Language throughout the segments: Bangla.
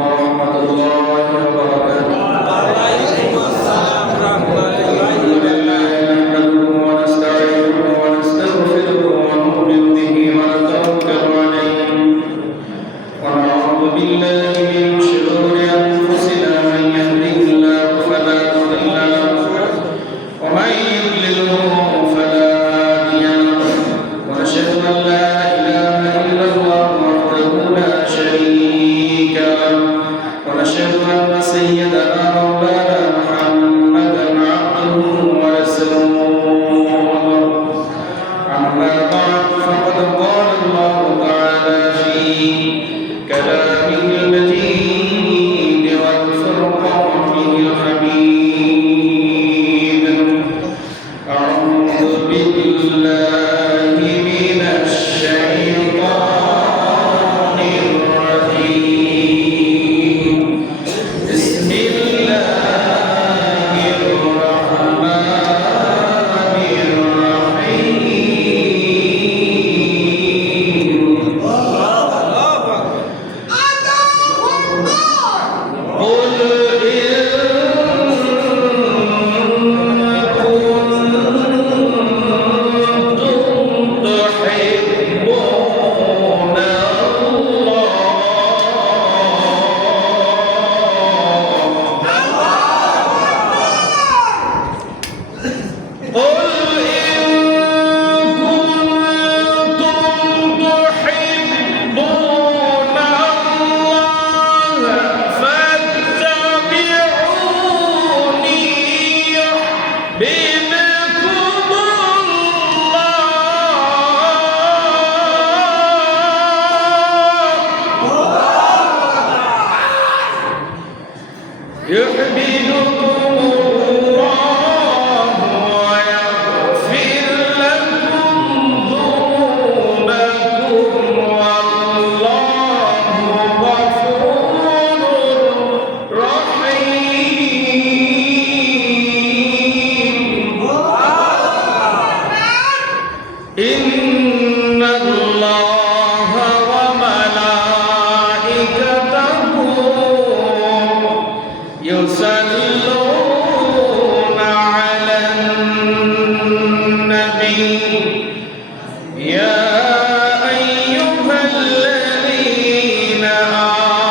ورحمة الله وبركاته. وعليكم السلام ورحمة الله وبركاته. نحمده ونستعينه ونستغفره ونؤمن به ونتوكل عليه ونعوذ بالله من شرور أنفسنا من يهده الله فلا مضل له ومن يضلله فلا هادي له ونشهد أن لا إله إلا الله وحده لا شريك له ونشهد أن سيدنا مولانا محمدا عبده ورسوله. أما بعد فقد قال الله تعالى في كلامه المجيد والفرقانه الحميد. أعوذ بالله من الشيطان الرجيم. بسم الله الرحمن الرحيم. قل إن كنتم تحبون يحببكم الله ويغفر لكم ذنوبكم والله غفور رحيم. إن الله وملائكته يصلون على النبي يا أيها الذين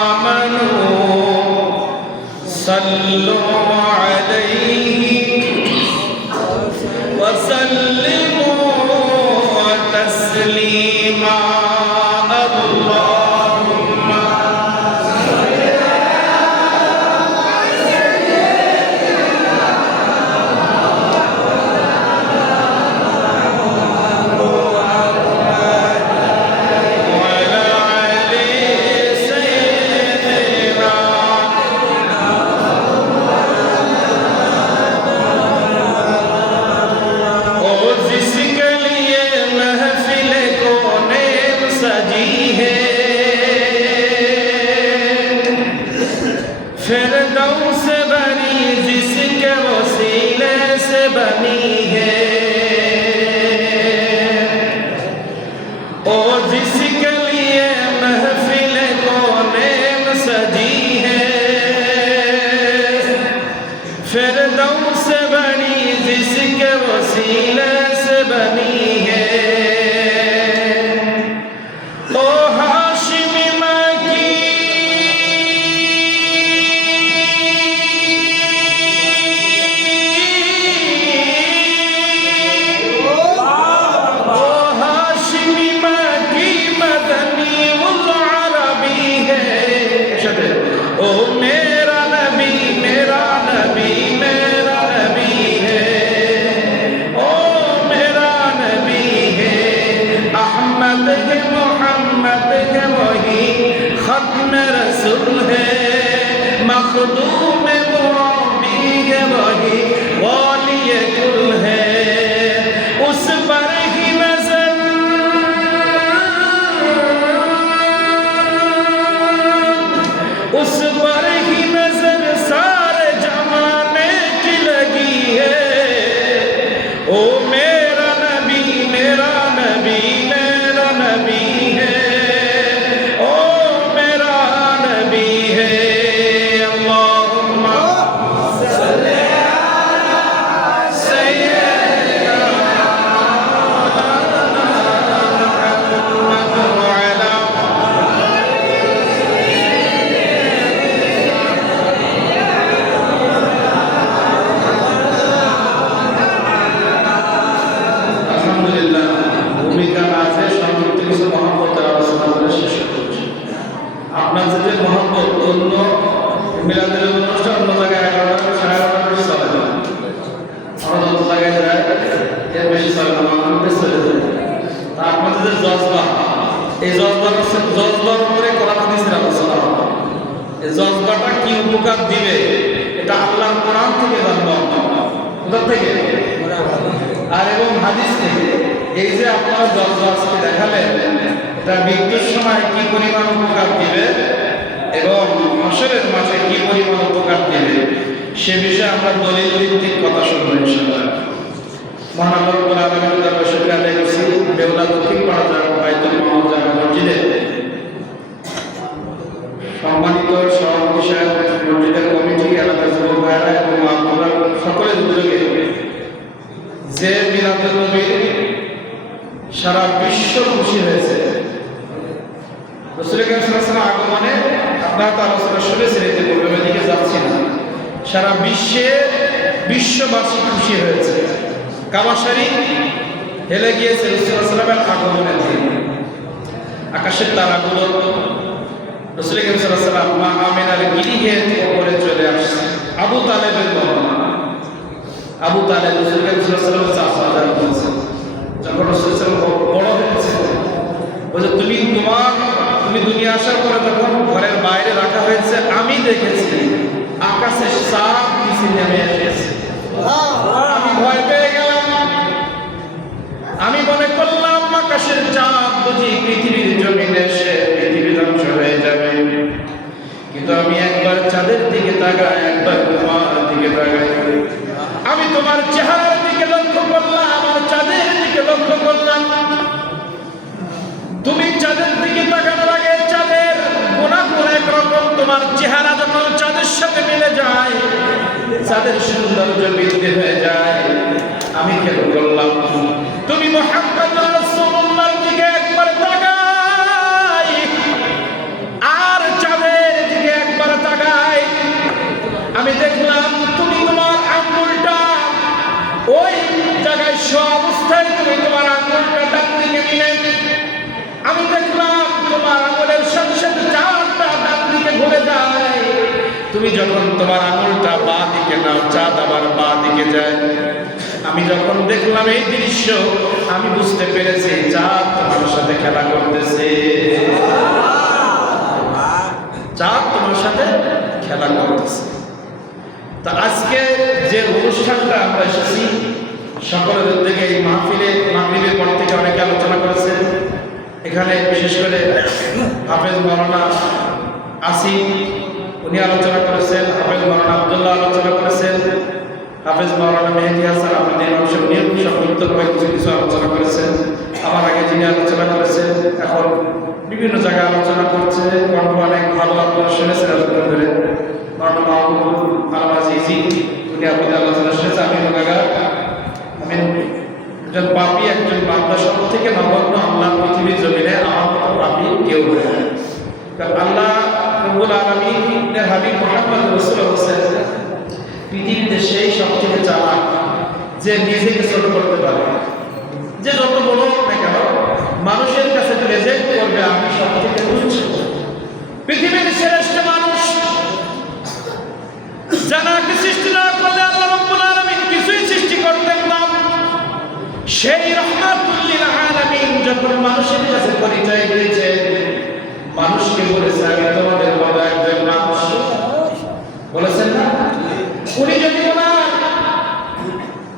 آمنوا صلوا عليه وسلموا تسليما. اللهم وعلى علي سيدنا और जिसके लिए महफिल कौनें सजी है फिरदौस बनी जिसके वसीले से बनी है और जिसके लिए महफिल कौनें सजी है फिरदौस बनी जिसके वसीले से बनी है। ओ हाशिमी मकी ओ हाशिमी मकी मदनी उल अरबी है। ओ मेरा नबी मेरा नबी मेरा नबी है। ओ मेरा नबी है अहमद है मोहम्मद है वही खत्म रसूल है मखदूम मुरब्बी है वही वाली कुल है। उस पर ही नजर उस पर ही नजर सारे जमाने की लगी है। ओ मेरा नबी मेरा नबी मेरा नबी है। ओ मेरा नबी है অন্য মিলাদের অনুষ্ঠান অন্য জায়গায় 11টা সাড়ে 11টার বেশি চলে না। আমরা যত জায়গায় যাই এর বেশি চলে না, আমাদের চলে যায়। তা আপনাদের যে জজবা, এই জজবার উপরে কোরআন হাদিসের আলোচনা হবে। এই জজবাটা কি উপকার দিবে এটা আল্লাহর কোরআন থেকে জানবো আমরা। কোথা থেকে? আর এবং হাদিস থেকে। এই যে আপনারা জজবা আজকে দেখালেন, এটা মৃত্যুর সময় কি পরিমাণ উপকার দিবে এবং হাসরের মাঠে কি পরিমাণ উপকার দিবে সে বিষয়ে আমরা দলিল ভিত্তিক কথা শুনবো ইনশাআল্লাহ। মহান রব্বুল আলামিনের দরবারে শুকরিয়া আদায় করছি, বেহুলা দক্ষিণ পাড়া বাইতুল মুআমুর জামে মসজিদে সম্মানিত সভাপতি সাহেব, মসজিদের কমিটি, এলাকার যুবক ভাইরা এবং আপনারা সকলের উদ্যোগে যে মিলাদুন নবী সারা বিশ্ব খুশি হয়েছে। রাসূল কারীম সাল্লাল্লাহু আলাইহি ওয়াসাল্লাম আগমনে আপনারা তো আলোচনা শুনেছেন, এতে প্রবলেমের দিকে যাচ্ছি না। সারা বিশ্ববাসী খুশি হয়েছে। কাবা শরীফ হেলে গিয়েছে রাসূল সাল্লাল্লাহু আলাইহি ওয়াসাল্লামের আগমনের দিন। আকাশের তারাগুলো রাসূল কারীম সাল্লাল্লাহু আলাইহি ওয়াসাল্লাম মা আমিনার গিরিহের উপরে চলে আসছে। আবু তালেবের বর্ণনা, আবু তালেব রাসূল কারীম সাল্লাল্লাহু আলাইহি ওয়াসাল্লামের চাচা বলছেন, যখন রাসূল সাল্লাল্লাহু আলাইহি ওয়াসাল্লাম বড় হয়েছে বলে তুমি দুনিয়া আসার পরে যখন ঘরের বাইরে রাখা হয়েছে আমি দেখেছি আকাশের চাঁদ নিচে নেমে এসেছে। আমি ভয় পেয়ে গেলাম, আমি মনে করলাম আকাশের চাঁদ বুঝি পৃথিবীর জমিনে এসে পৃথিবী ধ্বংস হয়ে যাবে। কিন্তু আমি একবার চাঁদের দিকে তাকাই, একবার তোমার দিকে তাকাই, আমি তোমার চেহারার দিকে লক্ষ্য করলাম, আমার চাঁদের দিকে লক্ষ্য করলাম। তুমি চাঁদের দিকে তাকানোর আগে চাঁদের গুণাগুণ একরকম, তোমার চেহারা যখন চাঁদের সাথে মিলে যায় চাঁদের সৌন্দর্য বৃদ্ধি হয়ে যায়। আমি খেয়াল করলাম তুমি মুহাম্মদ রাসূলুল্লাহর দিকে একবার তাকাই আর চাঁদের দিকে একবার তাকাই, আমি দেখলাম তুমি তোমার আঙ্গুলটা ওই জায়গায় অবস্থায় তুমি তোমার আঙ্গুলটা ডান দিকে নিলে, আমি দেখলাম তোমার আঙুলের সাথে সাথে চাঁদটা ডান দিকে ঘুরে যায়। তুমি যখন তোমার আঙুলটা বাঁ দিকে নাও চাঁদ আবার বাঁ দিকে যায়। আমি যখন দেখলাম এই দৃশ্য আমি বুঝতে পেরেছি চাঁদ তোমার সাথে খেলা করতেছে, চাঁদ তোমার সাথে খেলা করতেছে। তা আজকে যে অনুষ্ঠানটা আমরা এসেছি সকলের উদ্যোগে এই মাহফিলের পর থেকে অনেকে আলোচনা করেছেন। এখানে বিশেষ করে হাফেজ মাওলানা আসিফ উনি আলোচনা করেছেন, হাফেজ মাওলানা আব্দুল্লাহ আলোচনা করেছেন, হাফেজ মাওলানা মেহেদী হাসান আমাদের অংশ নিয়ে সংযুক্তভাবে কিছু আলোচনা করেছেন। আমার আগে যিনি আলোচনা করেছেন এখন বিভিন্ন জায়গায় আলোচনা করছে, কণ্ঠ অনেক ভালো আপনারা শুনেছেন আলোচনা করে। মাওলানা মাহবুব আলম আজিজি উনি আপনাদের আলোচনা শুনেছেন। আমি একজন পাপী, একজন বান্দা, সব থেকে নগণ্য আল্লাহ পৃথিবীর জমিনে আমার মতো পাপী কেউ হয় না। কারণ আল্লাহ রব্বুল আলামিনের হাবিব মুহাম্মদ রাসূলুল্লাহ সাল্লাল্লাহু আলাইহি ওয়াসাল্লাম পৃথিবীতে সেই সব থেকে চালাক যে নিজেকে ছোট করতে পারে, যে যত বড় হোক না কেন মানুষের কাছে প্রেজেন্ট করবে আমি সব থেকে তুচ্ছ। পৃথিবীর শ্রেষ্ঠ মানুষ জানাকে সৃষ্টি না করলে আল্লাহ রব্বুল আলামিন কিছুই সৃষ্টি করতেন না। সেই রাহমাতুল লিল আলামিন যখন মানুষের কাছে পরিচয় দিয়েছে, মানুষকে বলেছে আমি তোমাদের মতো একজন মানুষ, বলেছেন না? উনি যদি ওনার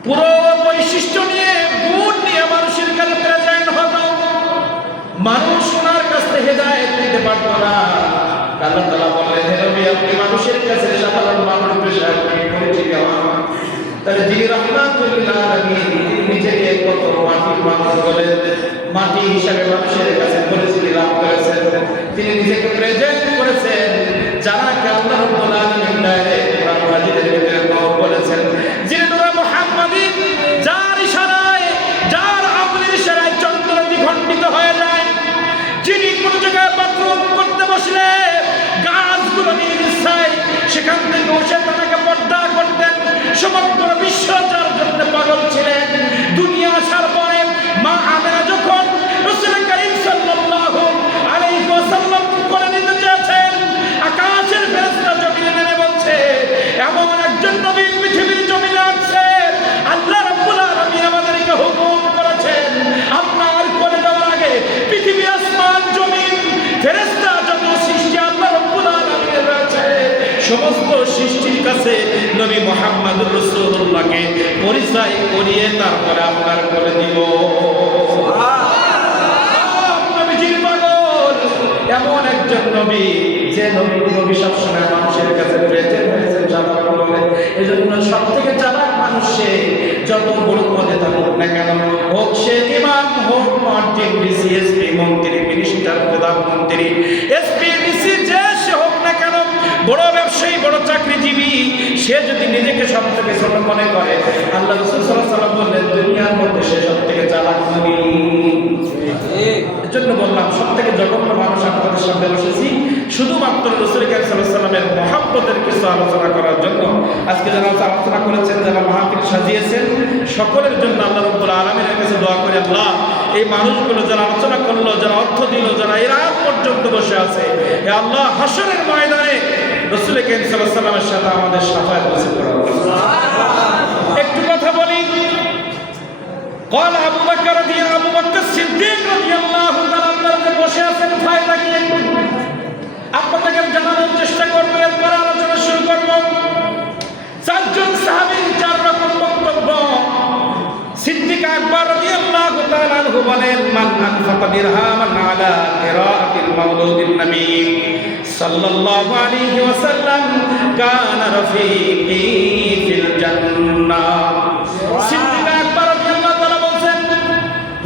পুরো বৈশিষ্ট্য নিয়ে গুণ নিয়ে মানুষের কাছে প্রেজেন্ট হতো, মানুষ ওনার কাছ থেকে হেদায়েত নিতে পারত না। আল্লাহ তাআলা বললেন হে নবী আপনি মানুষের কাছে সাধারণ মানুষ পেশায় পরিচিত হন। তাহলে যিনি রাহমাতুল লিল আলামিন নিজেকে কত মাটির মানুষ বলে মাটি হিসাবে মানুষের কাছে পরিচিতি লাভ করেছেন, তিনি নিজেকে প্রেজেন্ট করেছেন যারাকে আল্লাহ রাব্বুল আলামিন ডাইরেক্ট কোরআন মাজিদের ভিতরে বলেছেন যিনি নূরে মুহাম্মাদি, যার ইশারায় যার আমলের ইশারায় চন্দ্র দ্বিখণ্ডিত হয়ে যায়, যিনি কোন জায়গায় বাথরুম করতে বসলে গাছগুলো নিয়ে ইচ্ছায় সেখান থেকে বসে তাকে পর্দা করতেন, সমগ্র বিশ্ব যার জন্য পাগল ছিলেন। দুনিয়া আসার পরে মা আমেনা যখন রাসূল কারীম সাল্লাল্লাহু আলাইহি ওয়াসাল্লাম করে নিতে চেয়েছেন, আকাশ সমস্ত সৃষ্টির কাছে নবী মুহাম্মদুর রাসূলুল্লাহকে পরিচয় করিয়ে তারপরে আপনার করে দিব। নবীজির পাগল এমন একজন নবী যে নবী সবসময় মানুষের কাছে প্রেজেন্ট হয়েছে চালাক বলে। এজন্য সব থেকে চালাক মানুষ সে, যত বড় পদে থাকুক না কেন, হোক সে ইমাম, হোক মার্টিন, ডিসি, এসপি, মন্ত্রী, মিনিস্টার, প্রধানমন্ত্রী, এসপি, ডিসি, যে সে হোক না কেন, বড় ব্যবসায়ী, বড় চাকরিজীবী, সে যদি নিজেকে সব থেকে ছোট মনে করে, আল্লাহ রাসূল সাল্লাল্লাহু আলাইহি ওয়াসাল্লাম বললেন দুনিয়ার মধ্যে সে সব থেকে চালাক নবী। এজন্য বললাম সব থেকে জঘন্য মানুষ আপনাদের সামনে বসেছি শুধুমাত্র রাসূল কারীম সাল্লাল্লাহু আলাইহি ওয়াসাল্লামের মহব্বতের কিছু আলোচনা করার জন্য। আজকে যারা আলোচনা করেছেন, যারা মাহফিল সাজিয়েছেন, সকলের জন্য আল্লাহ রাব্বুল আলামিনের কাছে দোয়া করি, আল্লাহ এই মানুষগুলো যারা আলোচনা করলো, যারা অর্থ দিল, যারা এই রাত পর্যন্ত বসে আছে, হে আল্লাহ হাশরের ময়দানে রাসূল কারীম সাল্লাল্লাহু আলাইহি ওয়াসাল্লামের সাথে আমাদের শাফায়াত নসিব করুন। একটু কথা বলি। قال আবু বকর সিদ্দিক রাদিয়াল্লাহু তাআলা বসে আছেন, ফায়দা কি আপনাদের জানানোর চেষ্টা করব, এরপর আলোচনা শুরু করব। চারজন সাহাবীর চার রকম বক্তব্য। সিদ্দিক আকবর রাদিয়াল্লাহু তাআলা আনহু বলেন, মান আনফাকা দিরহামান আলা কিরাআতিল মাওলুদিন নবী সাল্লাল্লাহু আলাইহি ওয়াসাল্লাম কানা রাফিকি ফিল জান্নাহ। সিদ্দিক আকবর রাদিয়াল্লাহু তাআলা বলেন,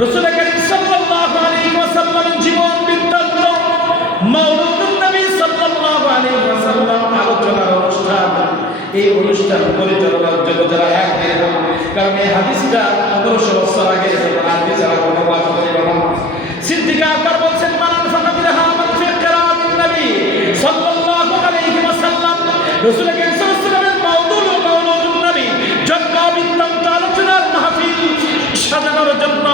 রাসূল কারীম সাল্লাল্লাহু আলাইহি ওয়াসাল্লাম জীবন বৃত্তান্ত মাওলুদুন নবী সাল্লাল্লাহু আলাইহি ওয়াসাল্লাম আলোচনার অনুষ্ঠান, এই অনুষ্ঠান পরিচালনার জন্য যারা এক দিন, কারণ এই হাদিসটা 1500 বছর আগে হাদিস আর কোনো কথা ছিল না। সিদ্দিক আকবর বলেন, মান ফাকাদির হামান ফি কিরাআতিন নবী সাল্লাল্লাহু আলাইহি ওয়াসাল্লাম, রাসূল কারীম সাল্লাল্লাহু আলাইহি ওয়াসাল্লামের মাওলুদুন নবী জন্ম বৃত্তান্ত আলোচনার মাহফিল সাজানোর জন্য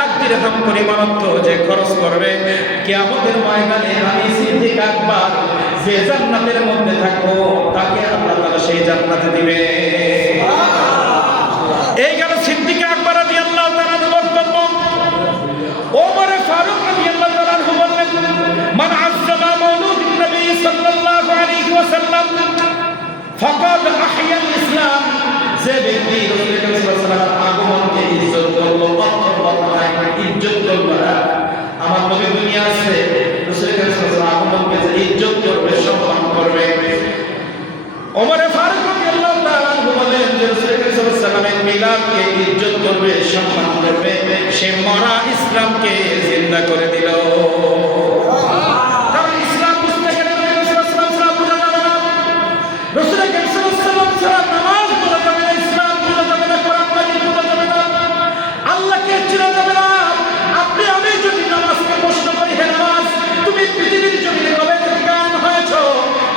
এক দিরহাম পরিমাণ অর্থ যে খরচ করবে, কিয়ামতের ময়দানে আমি সিদ্দিক আকবর যে জান্নাতের মধ্যে থাকবো তাকে আল্লাহ তাআলা সেই জান্নাতে দিবে। এই গেল সিদ্দিক আকবর রাদিয়াল্লাহু তাআলা বক্তব্য। ওমর ফারুক রাদিয়াল্লাহু তাআলা বললেন, মান আযযামা মাওলুদুন নবী সাল্লাল্লাহু আলাইহি ওয়াসাল্লাম ফাকাদ আহইয়াল ইসলাম, যে ব্যক্তি রাসূল সাল্লাল্লাহু আলাইহি ওয়াসাল্লামের আগমনকে ইজ্জত করলো, ইজ্জত করলো, আমার নবী দুনিয়া আছে, রাসূল সাল্লাল্লাহু আলাইহি ওয়াসাল্লামের আগমনকে যে ইজ্জত করবে, সম্মান করবে। ওমর ফারুক রাদিয়াল্লাহু তাআলা বলেন যে রাসূল সাল্লাল্লাহু আলাইহি ওয়াসাল্লামের মিলাদকে ইজ্জত করবে, সম্মান করবে, সে মরা ইসলামকে জিন্দা করে দিল। কারণ ইসলাম বুঝতে গেলে রাসূল সাল্লাল্লাহু আলাইহি ওয়াসাল্লাম বোঝা যাবে না, রাসূল সাল্লাল্লাহু আলাইহি ওয়াসাল্লাম নামাজ বোঝা যাবে না, ইসলাম বোঝা যাবে না, কোরআন মাজিদ বোঝা যাবে না, আল্লাহকে চেনা যাবে না। আপনি আমি যদি নামাজকে প্রশ্ন করি, হে নামাজ তুমি পৃথিবীর জমিনে কবে থেকে কায়েম হয়েছো,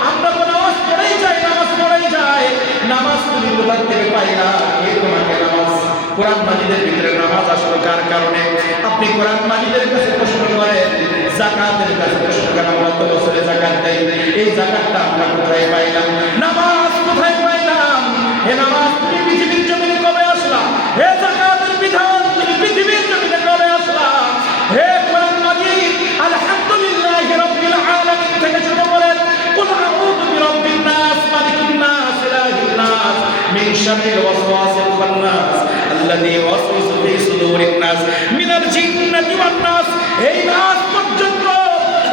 আমরা তো নামাজ পড়েই যাই, নামাজ পড়েই যাই, নামাজ তুমি কোথা থেকে পাই না, কে তোমাকে নামাজ, কোরআন মাজিদের ভিতরে নামাজ আসলো কার কারণে? আপনি কোরআন মাজিদের কাছে প্রশ্ন করেন, যাকাতের কাছে প্রশ্ন করেন, আমরা তো বছরে যাকাত দেই, এই যাকাতটা আমরা কোথায় পাইলাম, নামাজ কোথায় পাইলাম? হে নামাজ তুমি পৃথিবীর জমিনে কবে আসলা? হে যাকাতের বিধান তুমি পৃথিবীর জমিনে কবে আসলা? হে কোরআন মাজিদ আলহামদুলিল্লাহি রাব্বিল আলামিন থেকে শুরু করেন, কুল আউযু বিরাব্বিন নাস মালিকিন নাস ইলাহিন নাস মিন শাররিল ওয়াসওয়াসিল খান্নাস আল্লাযী ইউওয়াসওয়িসু ফি সুদুরিন নাস মিনাল জিন্নাতি ওয়ান নাস, এই নাস পর্যন্ত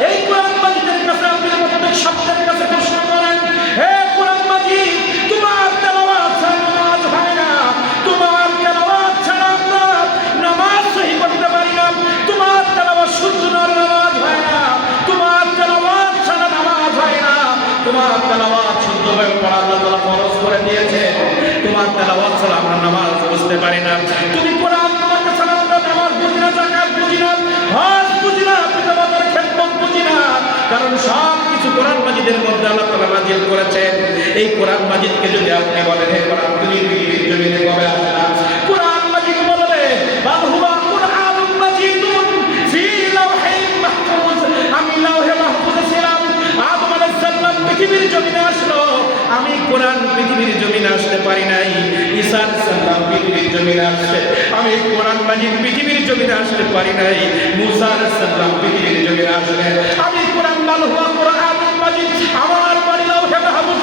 এই কোরআন মাজিদের কাছে আপনি প্রত্যেক শব্দের কাছে প্রশ্ন করেন, হে কোরআন মাজিদ তোমার তেলাওয়াত ছাড়া নামাজ হয় না, তোমার তেলাওয়াত ছাড়া আমরা নামাজ সহি করতে পারি না, তোমার তেলাওয়াত শুদ্ধ নামাজ হয় না, তোমার তেলাওয়াত ছাড়া নামাজ হয় না, তোমার তেলাওয়াত শুদ্ধভাবে পড়া আল্লাহ তাআলা ফরজ করে দিয়েছে, তোমার তেলাওয়াত ছাড়া আমরা নামাজ বুঝতে পারি না, তুমি কোরআন তোমাকে ছাড়া আমরা নামাজ বুঝি না, যাকাত বুঝি না, হজ বুঝি না, পিতামাতার খেদমত বুঝি না, কারণ সব কিছু কোরআন মাজিদের মধ্যে আল্লাহ তাআলা নাযিল করেছেন। এই কোরআন মাজিদকে যদি আপনি বলেন, হে কোরআন তুমি পৃথিবীর জমিনে কবে আসলা, কোরআন মাজিদ বলবে বাল হুয়া কুরআনুন মাজিদুন ফি লাওহিন মাহফুজ, আমি লাওহে মাহফুজে ছিলাম, আদম আলাইহিস সালাম পৃথিবীর জমিনে আসলো, আমি কোরআন পৃথিবীর জমিনে আসতে পারি নাই, ঈসা আলাইহিস সালাম পৃথিবীর জমিনে আসছে, আমি কোরআন মাজিদ পৃথিবীর জমিনে আসতে পারি নাই, মুসা আলাইহিস সালাম পৃথিবীর জমিনে আসলেন, আমি কোরআন বাল হুয়া কুরআনুন মাজিদ, আমার বাড়ি লাওহে মাহফুজ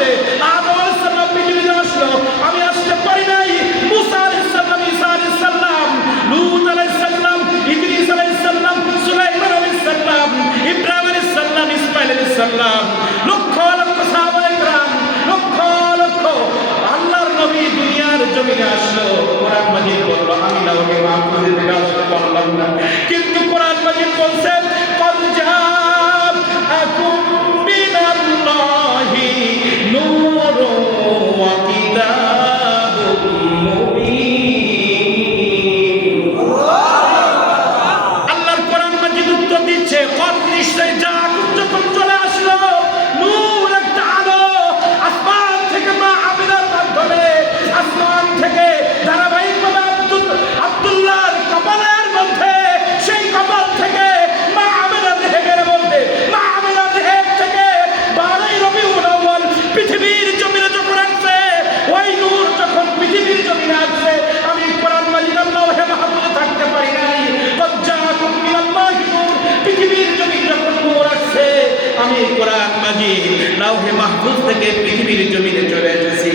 মাহফুজ থেকে পৃথিবীর জমিনে চলে এসেছি।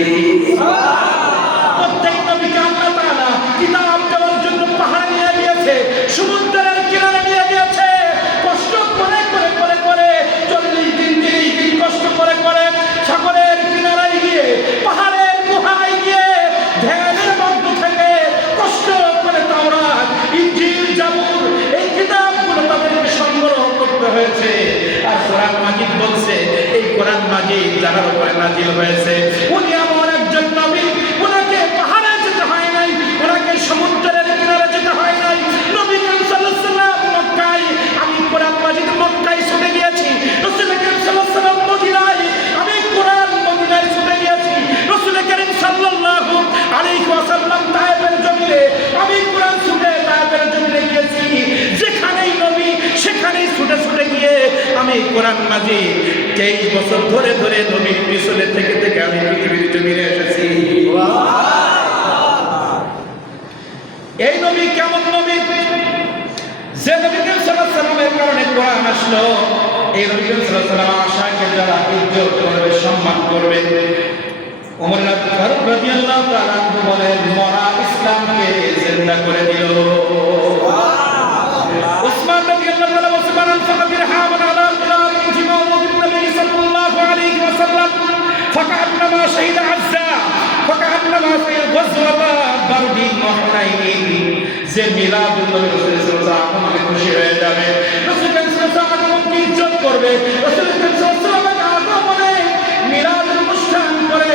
প্রত্যেক নবীকে আল্লাহ তাআলা কিতাব দেওয়ার জন্য পাহাড়ে নিয়ে গিয়েছে, সমুদ্রের কিনারে নিয়ে গিয়েছে, কষ্ট করে করে করে করে 40 দিন 30 দিন কষ্ট করে করে সাগরের কিনারায় গিয়ে পাহাড়ের গুহায় গিয়ে ধ্যানের মধ্য থেকে কষ্ট করে তাওরাত, ইনজিল, জাবুর এই কিতাবগুলো তাদেরকে সংগ্রহ করতে হয়েছে। আর কোরআন মাজিদ বলছে এই কোরআন মাজিদ যার উপরে নাজিল হয়েছে উনি এমন একজন নবী, ওনাকে পাহাড়ে যেতে হয় নাই, ওনাকে সমুদ্রের কিনারে যেতে হয় নাই। নবী করিম সাল্লাল্লাহু আলাইহি ওয়াসাল্লাম মক্কায়, আমি কোরআন মাজিদ মক্কায় ছুটে গিয়েছি। রাসূল করিম সাল্লাল্লাহু আলাইহি ওয়াসাল্লাম মদিনায়, আমি কোরআন মদিনায় ছুটে গিয়েছি। রাসূল করিম সাল্লাল্লাহু আলাইহি ওয়াসাল্লাম তায়েফের জমিনে, আমি কোরআন ছুটে তায়েফের জমিনে গিয়েছি। যেখানেই নবী সেখানেই ছুটে ছুটে গিয়ে আমি কোরআন মাজিদ 23 বছর ধরে ধরে নবীর পিছনে থেকে থেকে আমি পৃথিবীর জমিনে এসেছি। এই নবী কেমন নবী? যে নবী সাল্লাল্লাহু আলাইহি ওয়াসাল্লামের কারণে কোরআন আসলো, এই নবী সাল্লাল্লাহু আলাইহি ওয়াসাল্লাম আশাকে যারা ইজ্জত করবে, সম্মান করবে। ওমর ফারুক রাদিয়াল্লাহু তাআলা বলেন মরা ইসলামকে জিন্দা করে দিল। উসমান রাদিয়াল্লাহু তাআলা বলেন ফাকাদ ইরহামান আলা কিরামিন ফি মাওলিদিন নবী সাল্লাল্লাহু আলাইহি ওয়াসাল্লাম ফাকান্নামা শাহিদা আযযা ফাকান্নামা শাহিদা গজওয়াতা বারদিন ওয়া হুনাইন। যে মিলাদুন নবী রাসূলুল্লাহ সাল্লাল্লাহু আলাইহি ওয়াসাল্লাম খুশি হয়ে যাবে, রাসূলুল্লাহ সাল্লাল্লাহু আলাইহি ওয়াসাল্লামকে ইজ্জত করবে, রাসূলুল্লাহ সাল্লাল্লাহু আলাইহি ওয়াসাল্লাম মিলাদুল অনুষ্ঠান করে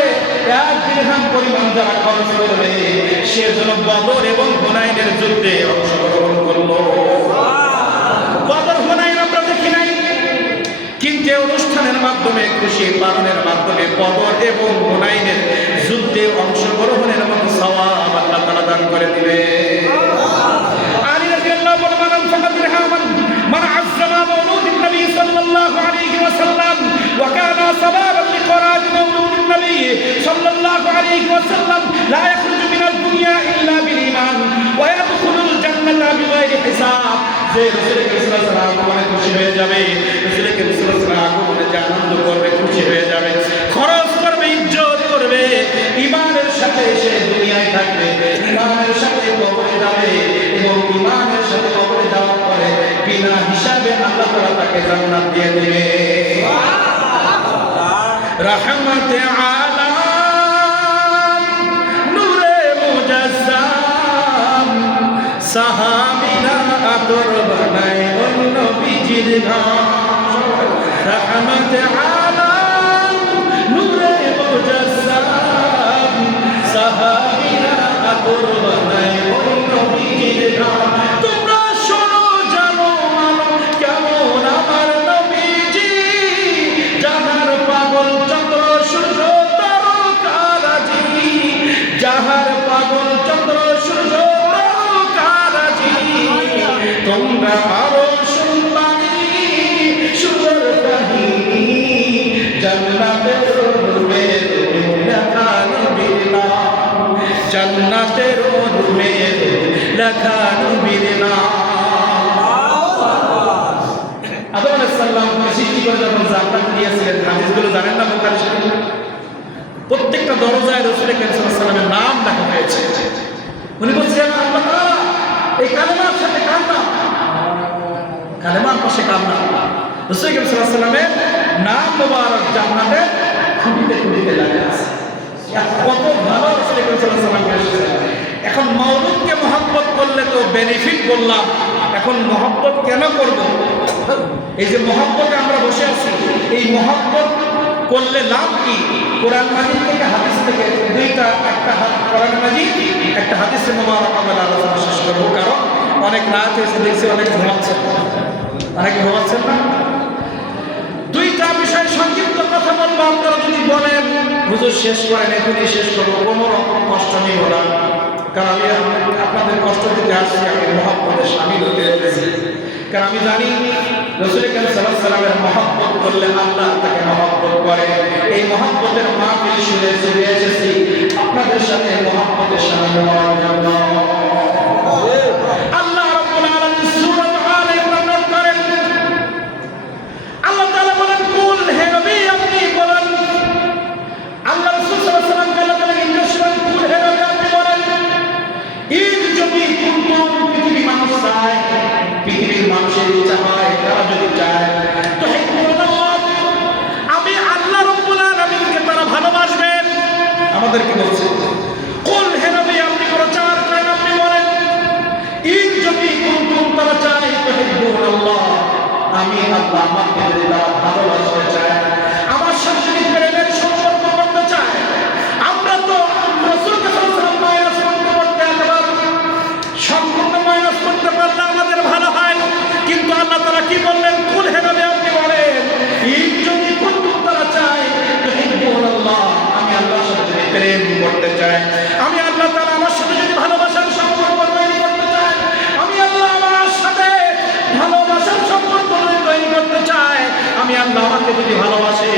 1 দিরহাম পরিমাণ যারা খরচ করবে সে যেন বদর এবং হুনাইনের যুদ্ধে অংশগ্রহণ করলো। বদর হুনাইন আমরা দেখি নাই, কিন্তু অনুষ্ঠানের মাধ্যমে, খুশি পালনের মাধ্যমে বদর এবং হুনাইনের যুদ্ধে অংশগ্রহণের মতো সওয়াব আল্লাহ তাআলা দান করে দিবে। আলী রাদিয়াল্লাহু আনহু ফাকাদ ইরহামান মান আযযামা মাওলুদিন নবী সাল্লাল্লাহু আলাইহি ওয়াসাল্লাম ওয়া কানা সাবাবান লিকরাজ মাওলুদিন নবী সাল্লাল্লাহু আলাইহি ওয়াসাল্লাম লা ইয়াখরুজু মিনাদ দুনিয়া ইল্লা বিল ঈমান ওয়া ইয়াদখুলুল জান্নাতা বিগাইরি হিসাব। যে রাসূল সাল্লাল্লাহু আলাইহি ওয়াসাল্লাম আগমনে খুশি হয়ে যাবে, রাসূল সাল্লাল্লাহু আলাইহি ওয়াসাল্লাম আগমনে যে আনন্দ করবে, খুশি হয়ে যাবে, খরচ করবে, ইজ্জত করবে, ঈমানের সাথে সে দুনিয়ায় থাকবে, ঈমানের সাথে কবরে যাবে এবং ঈমানের সাথে কবরে যাওয়ার পরে বিনা হিসাবে আল্লাহ তাআলা তাকে জান্নাত দিয়ে দিবে। রহমতে আলাম নূরে মুজাসসাম সাহাবীরা আতর বানায় ওই নবীজির নাম। রহমতে আলাম নূরে মুজাসসাম সাহাবীরা আতর বানায় ওই নবীজির নাম। তোমরা শোনো জানো মানো কেমন আমার নবীজি, যাহার পাগল চন্দ্র সূর্য তারকারাজি, যাহার পাগল চন্দ্র সূর্য তারকারাজি। তোমরা আরো শুনবানি সুন্দর কাহিনী, জান্নাতের রূপের লেখা নবীর নাম, জান্নাতের রূপের লেখা নবীর নাম। আদম আলাইহিস সালামকে সৃষ্টি করে যখন জান্নাত দিয়েছিলেন, হাদিসগুলো জানেন না বুখারী শরীফে? প্রত্যেকটা দরজায় রাসূল করিম সাল্লাল্লাহু আলাইহি ওয়াসাল্লামের নাম লেখা হয়েছে। উনি বলছেন আল্লাহ তাআলা এই কালেমার সাথে কার নাম? কালেমার পাশে কার নাম? রাসূল করিম সাল্লাল্লাহু আলাইহি ওয়াসাল্লামের নাম মোবারক জান্নাতে খুঁটিতে খুঁটিতে লেখা আছে। কত ভালো রাসূল করিম সাল্লাল্লাহু আলাইহি ওয়াসাল্লাম। এখন মাওলুদকে মহব্বত করলে তো বেনিফিট বললাম, এখন মহব্বত কেন করব? এই যে মহব্বতে আমরা বসে আছি, এই মহব্বত করলে লাভ কি? কোরআন মাজিদ থেকে হাদিস থেকে দুইটা, একটা কোরআন মাজিদ একটা হাদিসে মোবারক আমরা আলোচনা শেষ করবো। কারণ অনেক রাত হয়েছে, দেখছি অনেক ঘুমাচ্ছেন, অনেকে ঘুমাচ্ছেন না। দুইটা বিষয় সংক্ষিপ্ত কথা বলবো। আপনারা যদি বলেন হুজুর শেষ করেন, এখনই শেষ করবো, কোনো রকম কষ্ট নিব না, কারণ আমি আপনাদের কষ্ট দিতে আসছি, আমি মহব্বতে শামিল হতে এসেছি। কারণ আমি জানি রাসূল করিম সাল্লাল্লাহু আলাইহি ওয়াসাল্লামের মহব্বত করলে আল্লাহ তাকে মহব্বত করে। এই মহব্বতের মাহফিল শুনে চলে এসেছি আপনাদের সাথে মহব্বতে শামিল হওয়ার জন্য। আল্লাহ রাব্বুল আলামিন সূরা আলে ইমরান করেন, আল্লাহ তাআলা বলেন কুল হে নবী আপনি বলেন আমাদেরকে বলছে কুল হে নবী আপনি প্রচার করেন, আপনি বলেন ইন যদি কুনতুম তারা চাই তুহিব্বুনাল্লাহ, আমি আল্লাহ আমাকে যদি তারা ভালোবাসতে চায়, আমার সাথে যদি প্রেমের সম্পর্ক করতে চায়। আমরা তো রাসূলকে সাল্লাল্লাহু আলাইহি ওয়াসাল্লাম করতে একবার সম্পূর্ণ মাইনাস করতে পারলে আমাদের ভালো হয়, কিন্তু আল্লাহ তাআলা কি বললেন কুল হে নবী আপনি বলেন ইন যদি কুনতুম তারা চাই তুহিব্বুনাল্লাহ, আমি আল্লাহর সাথে যদি প্রেম করতে চাই, আমি আল্লাহ তাআলা আমার সাথে যদি ভালোবাসার সম্পর্ক তৈরি করতে চাই, আমি আল্লাহ আমার সাথে ভালোবাসার সম্পর্ক তৈরি করতে চাই, আমি আল্লাহ আমাকে যদি ভালোবাসে,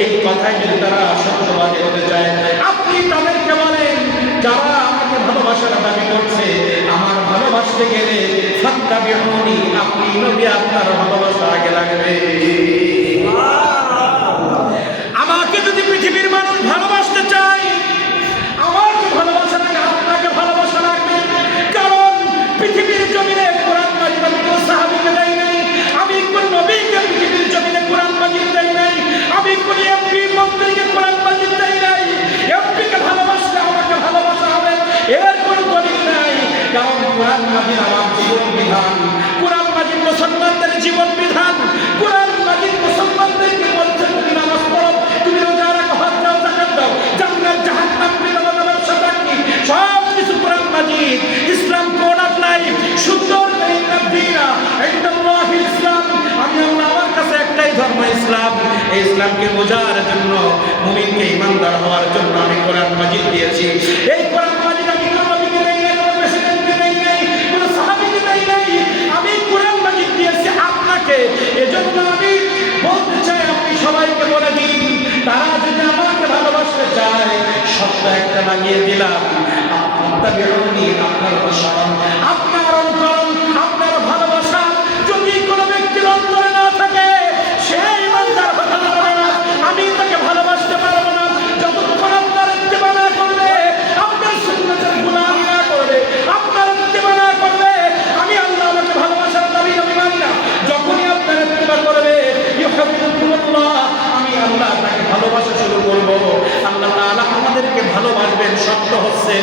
এই কথাই যদি তারা সত্যবাদী হতে চায়, আপনি তাদেরকে বলেন যারা আমাকে ভালোবাসার দাবি করছে, আমার ভালোবাসতে গেলে ফাত্তাবিউনি, আপনি নবী আপনার ভালোবাসা আগে লাগবে। আমাকে যদি পৃথিবীর মানুষ ভালোবাসতে চায়, আমাকে ভালোবাসা লাগে, আপনাকে ভালোবাসা লাগবে। কারণ পৃথিবীর জমিনে কোরআন মাজিদ আমি কোন সাহাবীকে দেই নাই, আমি কোন নবীকে পৃথিবীর জমিনে কোরআন মাজিদ দেই নাই, আমি কোন এমপি মন্ত্রীকে কোরআন মাজিদ দেই নাই। এমপিকে ভালোবাসলে আমাকে ভালোবাসা হবে এর কোনো দলিল নাই, কারণ কোরআন মাজিদ আমার জীবন বিধান, কোরআন মাজিদ মুসলমানদের জীবন বিধান, কোরআন মাজিদ মুসলমানদেরকে বলছে তুমি নামাজ পড়ো, তুমি রোজা রাখো, হজ দাও, যাকাত দাও, জান্নাত জাহান্নাম বিধান ব্যবসা থাকি, সব কিছু কোরআন মাজিদ। ইসলাম কোড অফ লাইফ সুন্দর দিনা ইনদাল্লাহিল ইসলাম, আমি আল্লাহ আমার কাছে একটাই ধর্ম ইসলাম। এই ইসলামকে বোঝার জন্য মুমিনকে ইমানদার হওয়ার জন্য আমি কোরআন মাজিদ দিয়েছি। এই কোরআন মাজিদ আমি কোন নবীকে দেই নাই, কোন প্রেসিডেন্টকে দেই নাই, কোন সাহাবীকে দেই নাই, আমি কোরআন মাজিদ দিয়েছি আপনাকে। এজন্য আমি বলতে চাই আপনি সবাইকে বলে দিন, তারা যদি আমাকে ভালোবাসতে চায়, শব্দ একটা লাগিয়ে দিলাম, ফাত্তাবিউনি, আপনার অনুসরণ, আপনার অনুকরণ, আপনার ভালোবাসা যদি কোনো ব্যক্তির অন্তরে না থাকে, সেই ইমানদার হতে পারবে না, আমি তাকে ভালোবাসতে পারবো না। যতক্ষণ আপনার ইত্তেবা না করবে, আপনার সুন্নাতের গোলামি না করবে, আপনার ইত্তেবা না করবে, আমি আল্লাহ আমাকে ভালোবাসার দাবি আমি মানি না। যখনই আপনার ইত্তেবা করবে, ইউহিব্বুকুমুল্লাহ, আমি আল্লাহ তাকে ভালোবাসা শুরু করব। আল্লাহ তাআলা আমাদেরকে ভালোবাসবেন, শর্ত হচ্ছে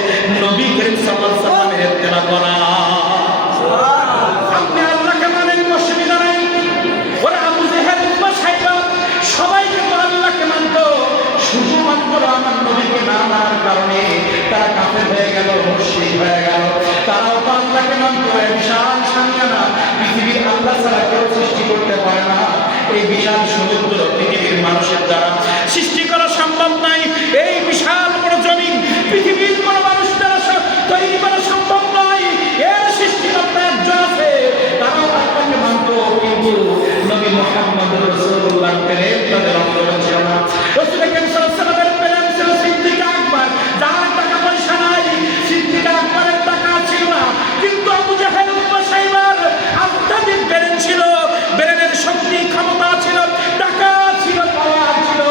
নবী করিম সাল্লাল্লাহু আলাইহি ওয়াসাল্লামের ইত্তেবা করা। আপনি আল্লাহকে মানেন, অসুবিধা নাই। ওরা আবু জেহেল, উতবা, সাইবা সবাইকে তো আল্লাহকে মানতো, শুধুমাত্র আমার নবীকে না মানার কারণে তারা কাফের হয়ে গেল, মুশরিক হয়ে গেল। তারাও তো আল্লাহকে মানতো। এই বিশাল সামিয়ানা পৃথিবীর আল্লাহ ছাড়া কেউ সৃষ্টি করতে পারে না। এই বিশাল সমুদ্র পৃথিবীর মানুষের দ্বারা সৃষ্টি করা সম্ভব নাই। এই বিশাল বড় জমিন পৃথিবীর কোন মানুষ দ্বারা তৈরি করা সম্ভব নয়। এর সৃষ্টিকর্তা একজন আছে, তারাও আল্লাহকে মানতো, কিন্তু নবী মুহাম্মদ রাসূলুল্লাহ প্রেম তাদের অন্তরে ছিল না। রাসূল করিম সাল্লাল্লাহু আলাইহি ওয়াসাল্লামের প্রেম ছিল সিদ্দিক আকবর, যার টাকা পয়সা নাই, সিদ্দিক আকবরের টাকা ছিল না, কিন্তু আবু জেহেল, উতবা, সাইবার আত্মাধিক ব্রেন ছিল, ব্রেনের শক্তি ক্ষমতা ছিল, টাকা ছিল, পাওয়ার ছিল,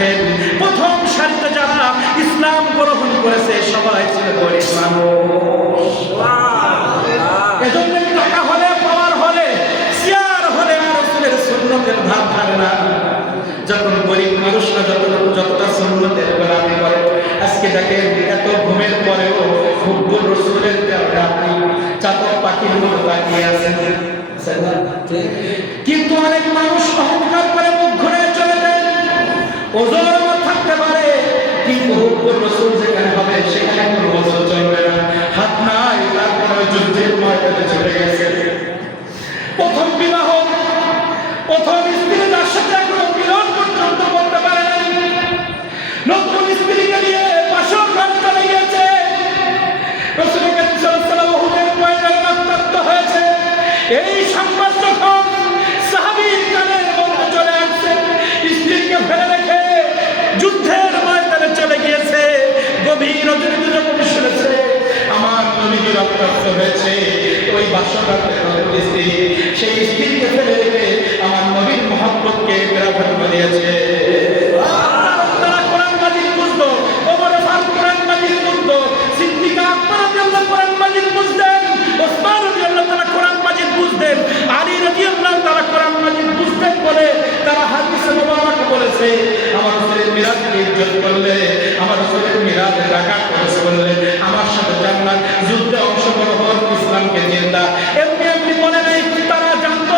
দেখেন প্রথম সারিতে যারা ইসলাম গ্রহণ করেছে সবাই ছিল গরিব মানুষ। এজন্য টাকা হলে, পাওয়ার হলে, চেয়ার হলে আর রাসূলের সুন্নতের ধার ধারে না। যখন গরিব মানুষরা যতটা সুন্নতের গোলামি করে, আজকে দেখেন এত ঘুমের পরেও হুব্বুর রাসূলের কাছে আপনি চাতক পাখির মতো তাকিয়ে আছেন। কিন্তু অনেক মানুষ অহংকার করে মুখ ঘুরে চলে যায়। ওজোর আমার থাকতে পারে, কিন্তু হুব্বুর রাসূল যেখানে হবে সেখানে কোনো ওজোর চলবে না। হাত নাই, তারপরে যুদ্ধের ময়দানে চলে গেছে। প্রথম বিবাহ, প্রথম স্ত্রী তার সাথে এখনো মিলন পর্যন্ত করতে পারে নাই। নতুন স্ত্রীকে নিয়ে বাসর ঘর চলে গিয়েছে। রাসূল কারীম সাল্লাল্লাহু আলাইহি ওয়াসাল্লাম উহুদের ময়দানে রক্তাক্ত হয়েছে। এই সংবাদ যখন সাহাবীর কানের মধ্যে চলে আসছে, স্ত্রীকে ফেলে রেখে যুদ্ধের ময়দানে চলে গিয়েছে। গভীর রজনীতে যখন শুনেছে আমার নবী রক্তাক্ত হয়েছে, ওই বাসরঘরের স্ত্রী সেই স্ত্রীকে ফেলে রেখে আমার নবীর মহব্বতকে প্রাধান্য দিয়েছে। তারা কোরআন মাজিদ বুঝতো, ওমর ফারুক কোরআন মাজিদ বুঝতো, সিদ্দিকা আকবর রাদিয়াল্লাহু কোরআন মাজিদ বুঝতেন, ওসমান রাদিয়াল্লাহু তাআলা কোরআন মাজিদ বুঝতেন, আলী রাদিয়াল্লাহু তাআলা কোরআন মাজিদ বুঝতেন বলে তারা হাদিসে মুবারক বলেছে আমার রাসূলের মিরাজকে ইজ্জত করলে, আমার রাসূলের মিরাজে রাকাত করেছে বললে আমার সাথে জান্নাত, যুদ্ধে অংশগ্রহণ, ইসলামকে জিন্দা। এমনি এমনি বলে নাই, তারা জানতো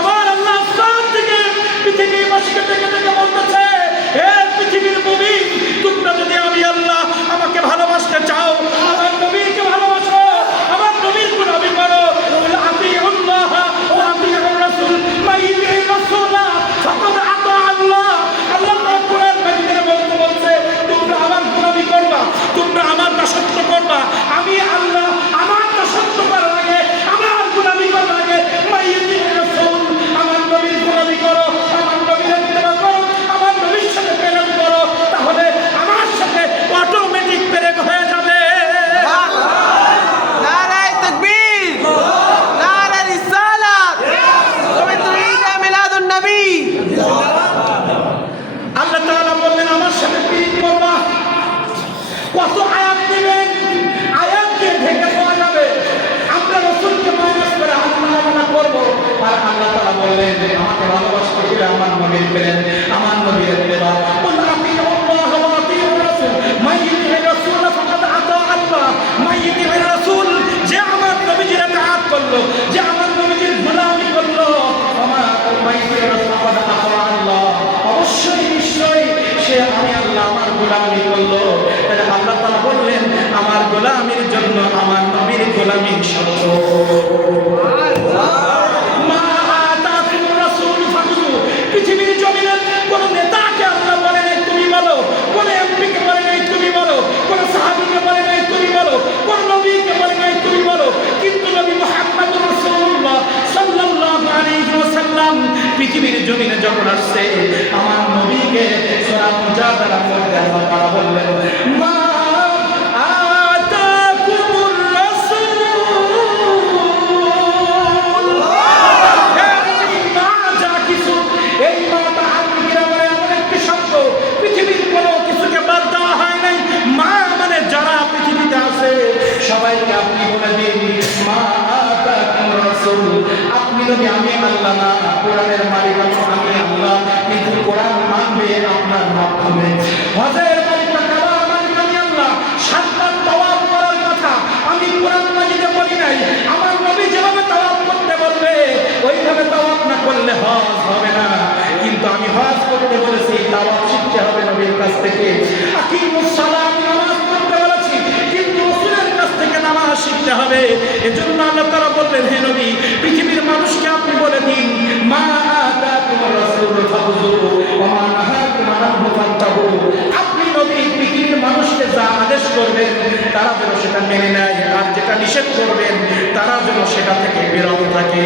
আমার আল্লাহ আসমান থেকে পৃথিবীবাসীকে ডেকে ডেকে বলতেছে, হে পৃথিবীর মুমিন, তোমরা যদি আমি আল্লাহ আমাকে ভালোবাসতে চাও, আমার নবীকে ভালোবাসো, আমার নবীর গোলামি করো। আতিউল্লাহ ওয়া আতিউর রাসূল, মা ইউতির রাসূলা ফাকাদ আতা আল্লাহ। আল্লাহ কোরআন মাজিদে বলছে তোমরা আমার গোলামি করবা, তোমরা আমার দাসত্ব করবা। আমি আল্লাহ আমার দাসত্ব করার আগে, আমার গোলামি করার আগে মা ইউতির রাসূল, আমার নবীর গোলামি করো, আমার নবীর ইত্তেবা করো, আমার নবীর সাথে প্রেম করো, তাহলে আমার সাথে অটোমেটিক প্রেম হয়ে যাবে। নারায়ে তাকবীর, নারায়ে রিসালাত, পবিত্র ঈদ মিলাদুন নবী। আল্লাহ তাআলা বললেন আমার সাথে প্রীত করবা। কত আয়াত দিবেন, আয়াতকে ঢেকে দেওয়া যাবে। আমরা রাসূলকে মাইনাস করে আল্লাহ করব, আর আল্লাহ তাআলা বললেন যে আমাকে ভালোবাসতে গেলে আমার নবীর প্রেম, আমার নবীর ইত্তেবা। কুল আতিউল্লাহ ওয়া আতিউর রাসূল, মা ইউতির রাসূল ফাকাদ আতা আল্লাহ। মা ইউতির রাসূল, যে আমার নবীর ইতাআত করলো, যে আমার নবীর গোলামি করলো, আমার মা ইউতির রাসূল ফাকাদ আতা আল্লাহ, অবশ্যই নিশ্চয়ই সে আমি আল্লাহ আমার গোলামি করলো। তাহলে আল্লাহ তাআলা বললেন আমার গোলামির জন্য আমার নবীর গোলামি শর্ত। মা আতাকুর রাসূল ফাখুযু, পৃথিবীর জমিনে কোন নেতাকে আল্লাহ বলে নাই তুমি বলো, কোন এমপিকে বলে নাই তুমি বলো, কোন সাহাবীকে বলে নাই তুমি বলো, কোন নবীকে বলে নাই তুমি বলো, কিন্তু নবী মুহাম্মদুর রাসূলুল্লাহ সাল্লাল্লাহু আলাইহি ওয়াসাল্লাম পৃথিবীর জমিনে যখন আসছে আমার নবীকে সূরা মুজাদালার মধ্যে আল্লাহ তাআলা বললেন মা আতাকুমুর রাসূল, মা যা কিছু, এই মাটা আরবিরা বলে এমন একটি শব্দ, পৃথিবীর কোনো কিছুকে বাদ দেওয়া হয় নাই। মা মানে যারা পৃথিবীতে আছে সবাইকে আপনি বলে দিন মা আতাকুমুর রাসূল। আপনি নবী, আমি আল্লাহ না, কোরআনের মালিক আমি আল্লাহ, কিন্তু কোরআন মানবে আপনার মাধ্যমে। হজের মালিক কাবার মালিক আমি আল্লাহ, সাতবার তাওয়াফ করার কথা আমি কোরআন মাজিদে বলি নাই। আমার নবী যেভাবে তাওয়াফ করতে বলবে ওইভাবে তাওয়াফ না করলে হজ হবে না, কিন্তু আমি হজ করতে বলেছি, তাওয়াফ শিখতে হবে নবীর কাছ থেকে। আকিমুস সালাত, নামাজ পড়তে বলেছি, কিন্তু রাসূলের কাছ থেকে নামাজ শিখতে হবে। এজন্য আল্লাহ তাআলা বললেন হে নবী, পৃথিবীর মানুষকে আপনি বলে দিন মা আতাকুমুর রাসূল ফাখুযু ওয়া মা নাহাকুম আনহু ফান্তাহু। আপনি নবী পৃথিবীর মানুষকে যা আদেশ করবেন তারা যেন সেটা মেনে নেয়, আর যেটা নিষেধ করবেন তারা যেন সেটা থেকে বিরত থাকে।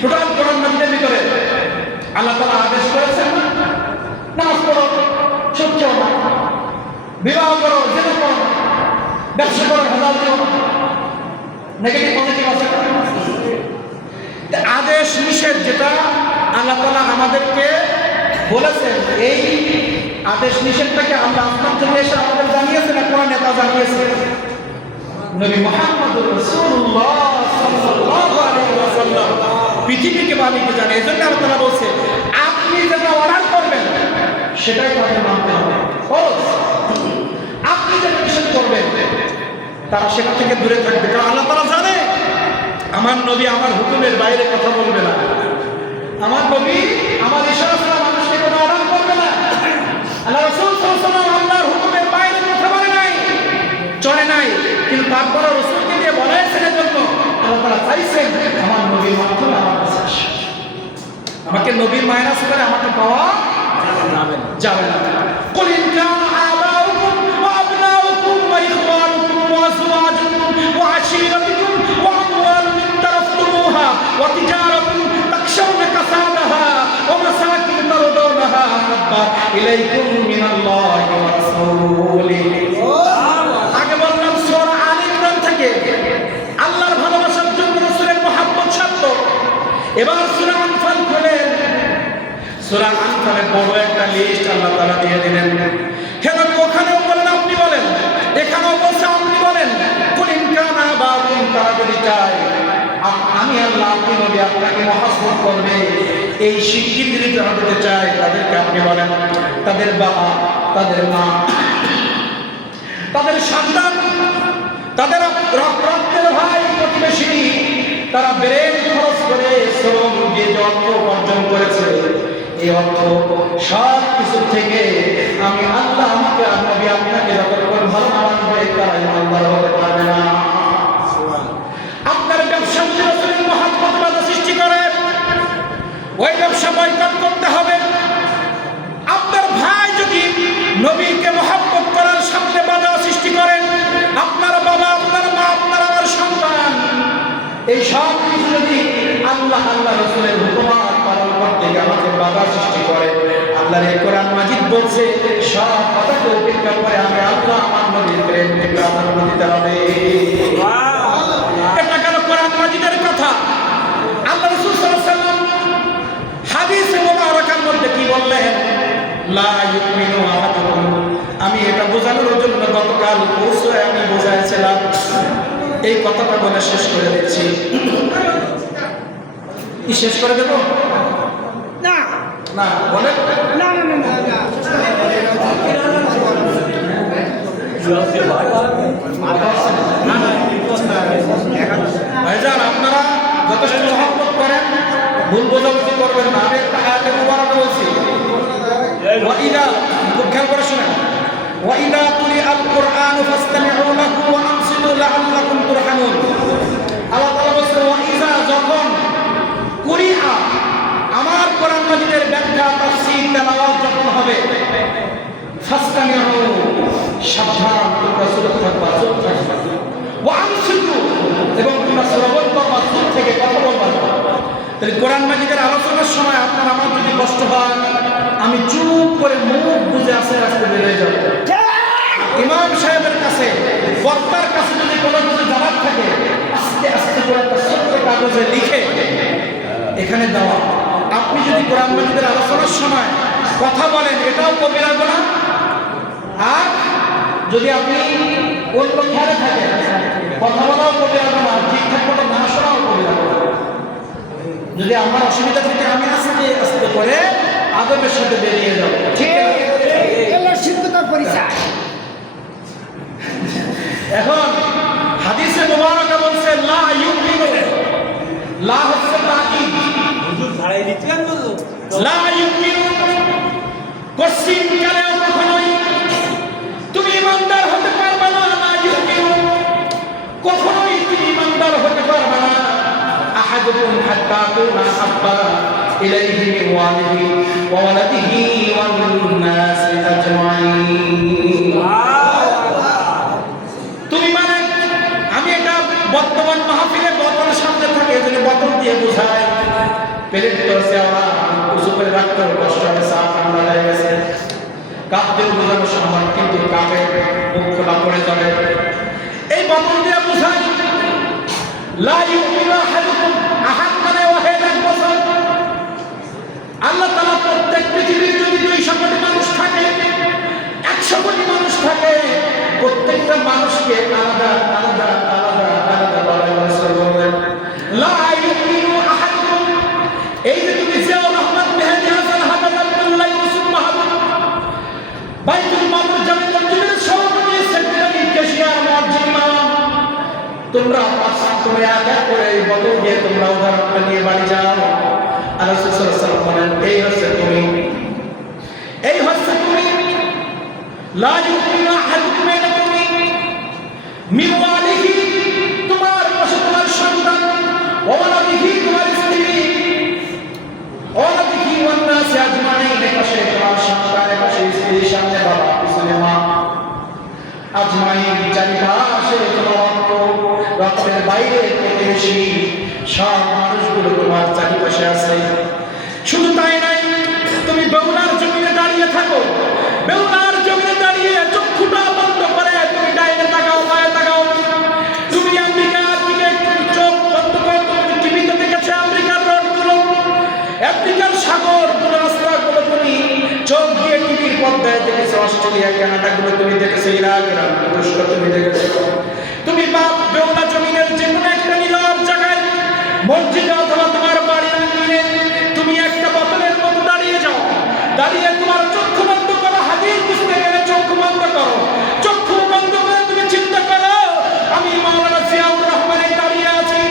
টোটাল কোরআন মাজিদের ভিতরে আল্লাহ তাআলা আদেশ করেছেন নামাজ পড়ো, সুদ খেও না, বিবাহ করো, জেনা করো, ব্যবসা করো, হালাল দিও, নেগেটিভ পজিটিভ আছে। আদেশ নিষেধ যেটা আল্লাহ তাআলা আমাদেরকে বলেছেন, এই আদেশ নিষেধটাকে আল্লাহ আসমান থেকে এসে আমাদের জানিয়েছে না কোরআন নেতা জানিয়েছে? নবী মুহাম্মদুর রাসূলুল্লাহ সাল্লাল্লাহু আলাইহি ওয়াসাল্লাম পৃথিবীকে বাণীকে জানে। এজন্য আল্লাহ তাআলা বলছে আপনি যেটা অর্ডার করবেন সেটাই তাদের মানতে হবে। আপনি যেটা নিষেধ করবেন তারা সেটা থেকে দূরে থাকবে, কারণ আল্লাহ তাআলা জানে আমার নবী আমার হুকুমের বাইরে কথা বলবে না। আমার নবী আমার ইশারা ছাড়া মানুষকে কোনো অর্ডার করবে না। আল্লাহ রাসূল সাল্লাল্লাহু আলাইহি ওয়াসাল্লাম আল্লাহর হুকুমের বাইরে কথা বলে নাই, চলে নাই, কিন্তু তারপরে রাসূলকে দিয়ে বলাইছেন এজন্য আল্লাহ তাআলা চাইছেন আমার নবীর মাধ্যমে আমার কাছে আসে। আমাকে নবীর মাইনাস করে আমাকে পাওয়া যাবে না। কুল ইন কানা আবাউকুম ওয়া আবনাউকুম ওয়া ইখওয়ানুকুম ওয়া আজওয়াজুকুম ওয়া আশীরাতুকুম ওয়া আমওয়ালুন ইক্তারাফতুমুহা ওয়া তিজারাতুন তাখশাউনা কাসাদাহা ওয়া মাসাকিন তারদাউনাহা আহাব্বা ইলাইকুম মিনাল্লাহি ওয়া রাসূলিহি। আগে বললাম সূরা আল ইমরান থেকে আল্লাহর ভালোবাসার জন্য রাসূলের মহব্বত শর্ত। এবার সূরা আনফাল খুলেন, সূরা আনফালে বড় একটা লিস্ট আল্লাহ তাআলা দিয়ে দিলেন। হে নবী ওখানেও বলেন আপনি বলেন, এখানেও বলছে আপনি বলেন। কুল ইন কানা বাবুন, তারা যদি চায় আমি আল্লাহ আপনি নবী আপনাকে মহব্বত করবে, এই স্বীকৃতি দিতে চায়, তাদেরকে আপনি বলেন তাদের বাবা, তাদের মা, তাদের সন্তান, তাদের রক্তের ভাই প্রতিবেশী, তারা ব্রেন খরচ করে শ্রম দিয়ে যে অর্থ উপার্জন করেছে, এই অর্থ সব কিছু থেকে আমি আল্লাহ আমাকে নবী আপনাকে যতক্ষণ ভালো না মানবে তারা ইমানদার হতে পারবে না। আপনার ব্যবসা যদি রাসূলের মহব্বত বাধা সৃষ্টি করে ওই ব্যবসা বয়কট করতে হবে। আপনার ভাই যদি নবীকে মহব্বত করার সামনে বাধা সৃষ্টি করেন, আপনার বাবা, আপনার মা, আপনার আমার সন্তান, এই সব কিছু যদি আল্লাহ রাসূলের হুকুম পালন করতে গিয়ে আমাকে বাধা সৃষ্টি করে, আল্লাহর এই কোরআন মাজিদ বলছে সব কথাকে উপেক্ষা করে আমি আল্লাহ আমার নবীর প্রেমকে প্রাধান্য দিতে হবে। এটা কেন কোরআন মাজিদের কথা? আল্লাহ রাসূল সাল্লাল্লাহু আলাইহি ওয়াসাল্লাম হাদিসে মুবারাকার মধ্যে কি বললেন? লা ইউমিনু আহাদুকুম। আমি এটা বোঝানোর জন্য গতকাল পৌঁছায় আমি বোঝাইছিলাম, এই কথাটা বলে শেষ করে দিচ্ছি। কি শেষ করে দেব? না না বলে না না না না ভাইজান আপনারা যথেষ্ট মহব্বত করেন, ভুল বোঝাবুঝি করবেন না। আমি একটা আয়াতে মুবারক বলছি, ওয়াইদা, খুব খেয়াল করে শুনেন, ওয়াইদা কুরিআল কুরআনু ফাসতামিউ লাহু ওয়া আনসিতু লাআল্লাকুম তুরহামুন। আল্লাহ তাআলা বলেন ওয়াইদা, যখন কুরিআ আমার কোরআন মাজিদের ব্যাখ্যা তাফসীর তেলাওয়াত যখন হবে, ফাসতামিউ, সাবধান তোমরা চুপ থাকবা, চুপ থাকবা, ওয়া আনসিতু, এবং তোমরা শ্রবণ করবা, চুপ থেকে কথা বলবা। তাহলে কোরআন মাজিদের আলোচনার সময় আপনার আমার যদি কষ্ট হয়, আমি চুপ করে মুখ বুঝে আস্তে আস্তে বেরিয়ে যাব। ইমাম সাহেবের কাছে, বক্তার কাছে যদি কোনো কিছু জানার থাকে, আস্তে আস্তে করে একটা ছোট্ট কাগজে লিখে এখানে দেওয়া। আপনি যদি কোরআন মাজিদের আলোচনার সময় কথা বলেন, এটাও কবিরা গুনাহ। আর যদি আপনি অন্য খেয়ালে থাকেন, কথা বলাও কবিরা গুনাহ, ঠিকঠাক মতো না শোনাও কবিরা গুনাহ। যদি আমার অসুবিধা থেকে আমি আস্তে আস্তে করে আদবের সাথে বেরিয়ে যাব, ঠিক আছে? পরিচয়। এখন হাদিসে মুবারাকা বলছে লা ইউমিনু, লা হচ্ছে তাকিদ, হুজুর ছাড়াই দিতেন বললো লা ইউমিনু, কসিম কালেও কখনোই তুমি ইমানদার হতে পারবে না। লা ইউমিনু, কখনোই তুমি ইমানদার হতে পারবে না। আহাদুকুম হাত্তা কুনা হাব্বা ইলাইহি মিন ওয়ালিহি ওয়া ওয়ালাদিহি ওয়ান নাসি আজমাইন। তুমি মানে, আমি এটা বর্তমান মাহফিলে বোতল সামনে থাকে, এজন্য বোতল দিয়ে বোঝায়। প্লেট করছে আমার উঁচু করে রাখতে কষ্ট হবে, চা ঠান্ডা হয়ে গেছে, কাপ দিয়ে বোঝানো সম্ভব, কিন্তু কাপে মুখ খোলা পড়ে যাবে। এই বোতল দিয়ে বোঝায় লা ইউমিনু আহাদুকুম, আহাদ মানে ওয়াহিদ, 100 কোটি মানুষ থাকে, প্রত্যেকটা মানুষকে আলাদা আলাদা আলাদা আলাদা বলেন লা ইউমিনু আহাদুকুম। এই যে তুমি জিয়াউর রহমান মেহেদী হাসান হাফেজ আব্দুল্লাহ ইউসুফ মাহমুদ বাইতুল মামুর জামে মসজিদের সভাপতি সেক্রেটারি কেশিয়ার মুয়াজ্জিন ইমাম, তোমরা তুমি এক এক করে এই বোতল দিয়ে তোমরা উদাহরণটা নিয়ে বাড়ি যাও। আর রাসূল সাল্লাল্লাহু আলাইহি ওয়াসাল্লাম বলেন এই হচ্ছে তুমি, এই হচ্ছে তুমি। লা ইউমিনু আহাদুকুম, এই তুমি মিন ওয়ালিহি, তোমার পাশে তোমার সন্তান, ওয়ালাদিহি তোমার স্ত্রী, ওয়ালাদিহি ওয়ান নাস আজমাইন, পাশে তোমার সন্তান, পাশে স্ত্রী, সামনে বাবা, পিছনে মা, আজমাইন চারিপাশে তোমার রক্তের বাইরে প্রতিবেশী সব মানুষগুলো তোমার চারিপাশে আছে। শুধু তাই নাই, তুমি বেউলার জমিনে দাঁড়িয়ে থাকো, বেউলার জমিনে দাঁড়িয়ে চক্ষুটা বন্ধ করে তুমি ডাইনে তাকাও, বায়ে তাকাও। তুমি আমেরিকার দিকে চোখ বন্ধ করে তুমি টিভিতে দেখেছো আমেরিকার রোডগুলো, আফ্রিকার সাগরগুলো, রাস্তাগুলো তুমি চোখ দিয়ে টিভির পর্দায় দেখেছো, অস্ট্রেলিয়া কানাডাগুলো তুমি দেখেছো, ইরাক ইরান তুরস্ক তুমি দেখেছো। তুমি বেউলা জমিনের যে কোনো একটা নীরব জায়গায়, মসজিদে অথবা তোমার বাড়ির আঙিনে তুমি একটা বোতলের মতো দাঁড়িয়ে যাও, দাঁড়িয়ে তোমার চক্ষু বন্ধ করো, হাদিস বুঝতে গেলে চক্ষু বন্ধ করো, চক্ষু বন্ধ করে তুমি চিন্তা করো আমি মাওলানা জিয়াউর রহমানের দাঁড়িয়ে আছি,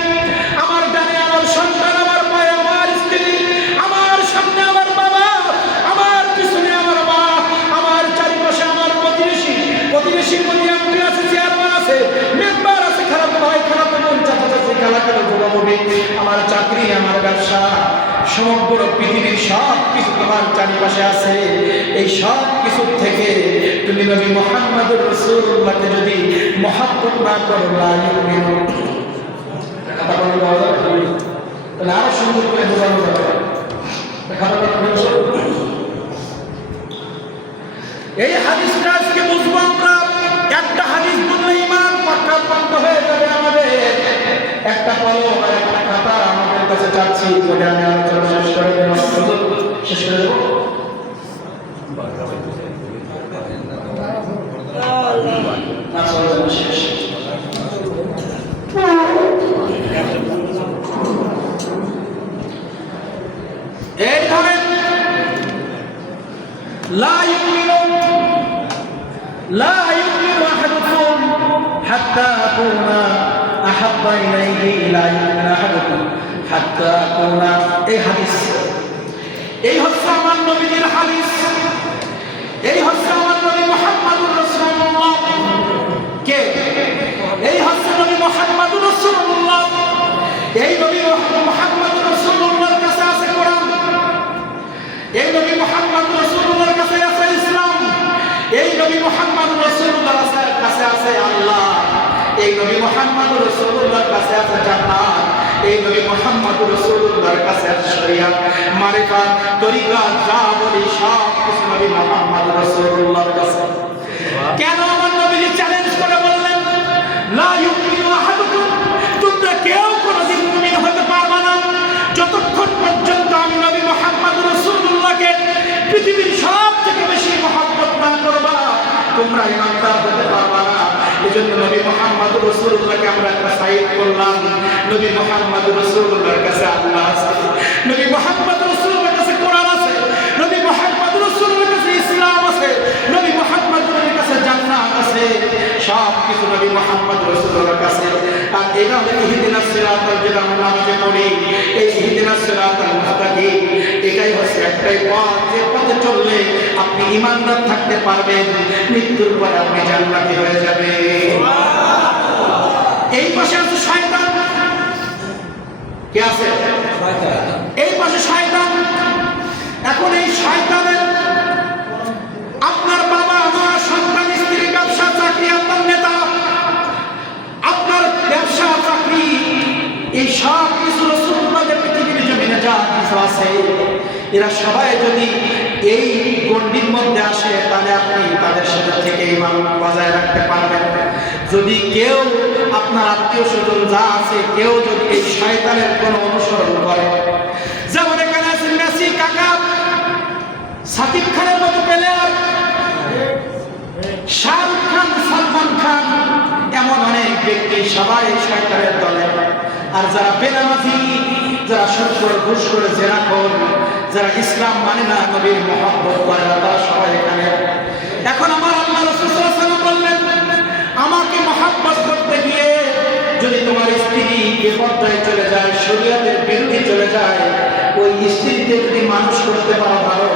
আমার ডানে আমার সন্তান, আমার পায়ে আমার স্ত্রী, আমার সামনে আমার বাবা, আমার পিছনে আমার মা, আমার চারিপাশে আমার প্রতিবেশী, প্রতিবেশীর মধ্যে আমি আছে, চেয়ারম্যান আছে, মেম্বার আছে, খারাপ ভাই খারাপ বোন, চাচা চাচি, কালাকালো যুবকবি, আমার চাকরি, আমার ব্যবসা, সমগ্র পৃথিবীর সব কিছু তোমার চারিপাশে আছে। এই সব কিছু থেকে তুমি নবী মুহাম্মদুর রাসূলুল্লাহকে যদি মহব্বত না করো, লা ইউমিনু, কথা বলতে হবে তাহলে আরো সুন্দর করে বোঝানো যাবে। এই হাদিসটা আজকে বুঝবো আমরা। একটা হাদিস বললে ঈমান পাক্কা পাক্ক হয়ে যাবে আমাদের। একটা কলম আর একটা খাতা আমাদের কাছে চাচ্ছি, যেটা আমি আলোচনা শেষ করে দেব, শেষ করে দেব। না চলবে শেষ। এই ধরেন লা ইউমিনু আহাদুকুম হাত্তা আকুনা আহাব্বা ইলাইহি লা ইউমিনু আহাদুকুম হাত্তা আকুনা। এই হাদিস, এই হচ্ছে আমার নবীর হাদিস, এই হচ্ছে আমার নবী মুহাম্মদুর রাসূলুল্লাহ। কে? এই হচ্ছে নবী মুহাম্মদুর রাসূলুল্লাহ। এই নবী মুহাম্মদুর রাসূলুল্লাহর কাছে আছে কোরআন, এই নবী মুহাম্মদুর রাসূলুল্লাহর কাছে আছে ইসলাম, এই নবী মুহাম্মদুর রাসূলুল্লাহর কাছে আছে আল্লাহ, এই নবী মুহাম্মদুর রাসূলুল্লাহর কাছে আছে জান্নাত, এই নবী মুহাম্মদুর রাসূলুল্লাহর কাছে আছে শরিয়াত, মারিফাত, তরিকাত, যা বলি সব কিছু নবী মুহাম্মদুর রাসূলুল্লাহর কাছে। কেন আমার নবীজি চ্যালেঞ্জ করে বললেন লা ইউমিনু আহাদুকুম, তোমরা কেউ কোনোদিন মুমিন হতে পারবে না যতক্ষণ পর্যন্ত আমি নবী মুহাম্মদুর রাসূলুল্লাহকে পৃথিবীর সবথেকে বেশি মহব্বত না করবা, তোমরা ঈমানদার হতে পারবে না। এজন্য নবী মুহাম্মদুর রাসূলুল্লাহকে আমরা একটা সাইড করলাম। নবী মুহাম্মদুর রাসূলুল্লাহর কাছে আল্লাহ আছে, নবী মুহাম্মদুর রাসূলুল্লাহর কাছে কোরআন আছে, নবী মুহাম্মদুর রাসূলুল্লাহর কাছে ইসলাম আছে, নবী মুহাম্মদুর কাছে জান্নাত আছে, সব কিছু নবী মুহাম্মদুর রাসূলুল্লাহর কাছে। আর এটা হলো ইহদিনাস সিরাতাল, যেটা আমরা নামাজে পড়ি, এই ইহদিনাস সিরাতাল মুস্তাকিম, এটাই হচ্ছে একটাই পথ, যে পথে চললে আপনি ঈমানদার থাকতে পারবেন, মৃত্যুর পরে আপনি জান্নাতি হয়ে যাবেন। এই পাশে আছে শয়তান, কে আছে? এই পাশে শয়তান। এখন এই শয়তানের আপনার বাবা মা সন্তান স্ত্রী ব্যবসা চাকরি, আপনার নেতা, আপনার ব্যবসা চাকরি, এই সব কিছু রাসূলুল্লাহর পৃথিবীর জমিনে যা কিছু আছে, এরা সবাই যদি এই গণ্ডির মধ্যে আসে তাহলে আপনি তাদের সাথে থেকে ঈমান বজায় রাখতে পারবেন। যদি কেউ আপনার আত্মীয় স্বজন যা আছে কেউ যদি এই শয়তানের কোনো অনুসরণ করে, যেমন এখানে আছে মেসি কাকা, সাকিব খানের মতো প্লেয়ার, শাহরুখ খান, সালমান খান, এমন অনেক ব্যক্তি সবাই শয়তানের দলে। আর যারা বেনামাজি, যারা সুদ করে, ঘুষ করে, জেনাখোর, যারা ইসলাম মানে না, নবীর মহব্বত করে না, তারা সবাই এখানে। এখন আমার আল্লাহ রাসূল সাল্লাল্লাহু আলাইহি ওয়াসাল্লাম বললেন, আমাকে মহব্বত করতে গিয়ে যদি তোমার স্ত্রী বেপরদায় চলে যায়, শরীয়তের বিরুদ্ধে চলে যায়, ওই স্ত্রীকে যদি মানুষ করতে পারো ভালো,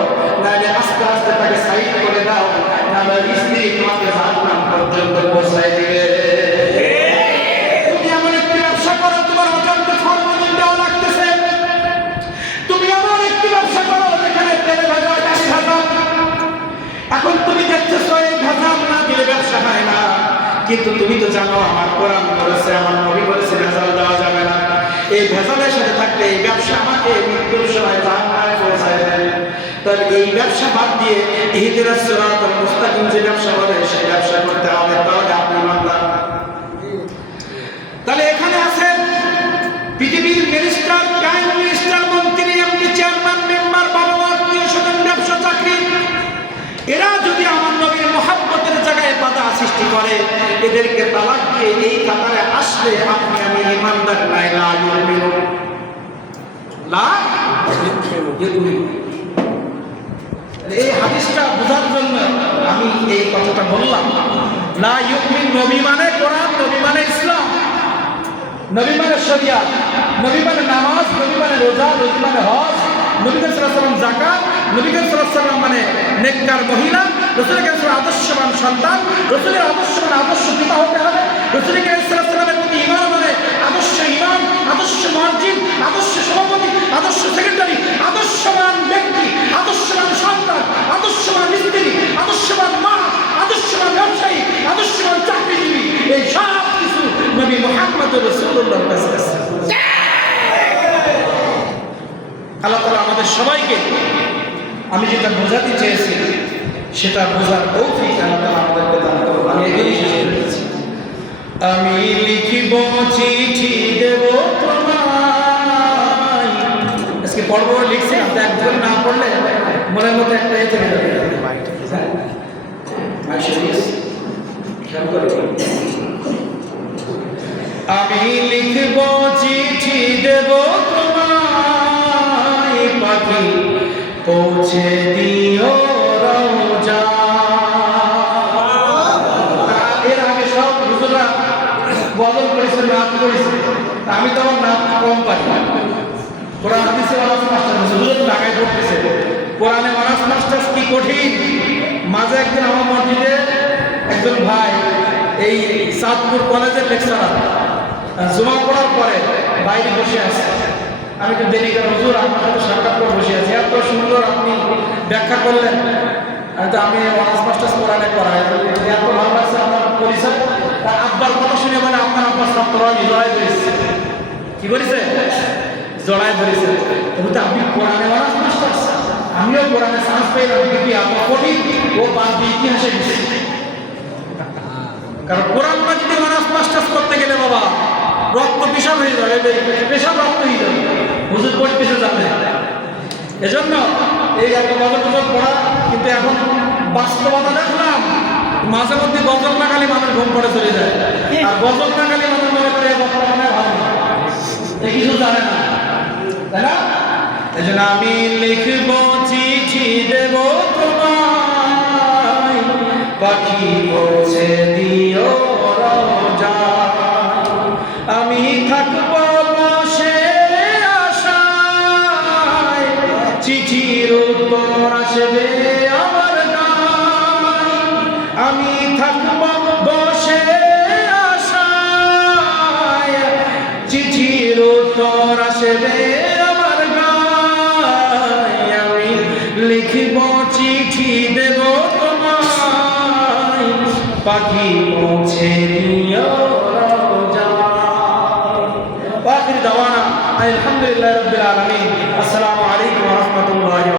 নাহলে আস্তে আস্তে তাকে সাইড করে দাও, নাহলে স্ত্রী তোমাকে জাহান্নাম পর্যন্ত পৌঁছায় দিবে। তুমি এমন একটি ব্যবসা করো, তোমার অজান্তে ফরমালিন দেওয়া লাগতেছে। তুমি এমন একটি ব্যবসা করো যেখানে তেলে ভাজা, ডালি ভাজা। এখন তুমি দেখতেছো এই ভাজা না দিলে ব্যবসা হয় না, কিন্তু তুমি তো জানো আমার কোরআন বলেছে, আমার নবী বলেছে ভেজাল দেওয়া যাবে না। এই ভেজালের সাথে থাকলে এই ব্যবসা আমাকে মৃত্যুর সময় জাহান্নামে পৌঁছায় দেবে। তাহলে এই ব্যবসা বাদ দিয়ে ইহদিনাস সিরাতাল মুস্তাকিম যে ব্যবসা বলে সেই ব্যবসা করতে হবে, তাহলে আপনি ইমানদার। তাহলে এখানে আছেন পৃথিবীর মিনিস্টার, প্রাইম মিনিস্টার, মন্ত্রী, এমপি, চেয়ারম্যান, মেম্বার, বাবা মা, আত্মীয় স্বজন, ব্যবসা, চাকরি, এরা যদি আমার নবীর মহব্বতের জায়গায় বাধা সৃষ্টি করে, এদেরকে তালাক দিয়ে এই কাতারে আসলে আপনি আমি ইমানদার নাই, লা ইউমিনু, লা ইউমিনু। এই হাদিসটা বোঝার জন্য আমি এই কথাটা বললাম। লা ইউমিন, নবী মানে কোরআন, নবী মানে ইসলাম, নবী মানে শরিয়াত, নবী মানে নামাজ, নবী মানে রোজা, নবী মানে হজ, নবী করিম সাল্লাল্লাহু আলাইহি ওয়াসাল্লাম যাকাত, নবী করিম সাল্লাল্লাহু আলাইহি ওয়াসাল্লাম মানে নেককার মহিলা, রাসূল করিম সাল্লাল্লাহু আলাইহি ওয়াসাল্লাম আদর্শবান সন্তান, রাসূলের আদর্শবান আদর্শ পিতা হতে হবে, রাসূল করিম সাল্লাল্লাহু আলাইহি ওয়াসাল্লামের প্রতি ঈমান মানে আদর্শ ঈমান, আদর্শ মসজিদ, আদর্শ সভাপতি, আদর্শ সেক্রেটারি, আদর্শবান ব্যক্তি, আদর্শবান সন্তান, আদর্শবান স্ত্রী, আদর্শবান মা, আদর্শবান ব্যবসায়ী, আদর্শবান চাকরিজীবী, এই সব কিছু নবী মুহাম্মদ রাসূলুল্লাহর কাছে আছে। আল্লাহ তাআলা আমাদের সবাইকে, আমি যেটা বোঝাতে চেয়েছি সেটা বোঝার তৌফিক আল্লাহ তাআলা আমাদেরকে দান করুন। আমি এগিয়ে শেষ করেছি। আমি লিখিব চিঠি দেব তোমায়, আজকে পড়বো লিখছি, আপনি একজন না পড়লে মনের মধ্যে একটা এ থেকে যাবে। আমি লিখব চিঠি দেব তোমায়, পাখি পৌঁছে দিও রওজা। এর আগে সব হুজুররা বদল করেছে, নাম করেছে, আমি তো আমার নাম কম পাই। কোরআন হাদিসে অনার্স মাস্টার হুজুর ঢাকায় পড়তেছে, কোরআনে অনার্স মাস্টার কি কঠিন। মাঝে একদিন আমার মসজিদে একজন ভাই, এই চাঁদপুর কলেজের লেকচারার, জমা পড়ার পরে বাইরে বসে আছে। আমি তো দেরি করে, হুজুর আপনার সাথে সাক্ষাৎ করে বসে আছি, এত সুন্দর আপনি ব্যাখ্যা করলেন। আমি অনার্স মাস্টার্স কোরআনে পড়াই, এত ভালো লাগছে আমার পরিচয়। তার আব্বার কথা শুনে মানে আপনার আব্বার ছাত্ররা জড়াই ধরেছে। কি করেছে? জড়াই ধরেছে। কিন্তু আপনি কোরআনে অনার্স মাস্টার্স, আমিও কোরআনে চান্স পেলাম, কিন্তু এত কঠিন, ও বাদ দিয়ে ইতিহাসে গেছে। কারণ কোরআন মাজিদে অনার্স মাস্টার্স করতে গেলে বাবা রক্ত পেশাব হয়ে যাবে, পেশাব রক্ত হয়ে যাবে, হুজুর পড়তেছে যাবে। এজন্য এই এত গজল টজল পড়া, কিন্তু এখন বাস্তবতা দেখলাম মাঝে মধ্যে গজল না খালি মানুষ ঘুম পড়ে চলে যায়, আর গজল না খালি মানুষ মনে করে বর্তমানে ভালো না, এই কিছু জানে না, তাই না? এই জন্য আমি লিখব চিঠি দেব তোমায়, পাখি পৌঁছে দিও রওজা। আমি থাকব বসে আশায়, চিঠির উত্তর আসবে আমার গায়ে। আমি থাকব বসে আশায়, চিঠির উত্তর আসবে আমার গায়ে। আমি লিখব চিঠি দেব তোমায়, পাখি পৌঁছে দিও রওজা। আখির দাওয়ানা আলহামদুলিল্লাহি রাব্বিল আলামিন। আসসালামু আলাইকুম ওয়া রাহমাতুল্লাহি।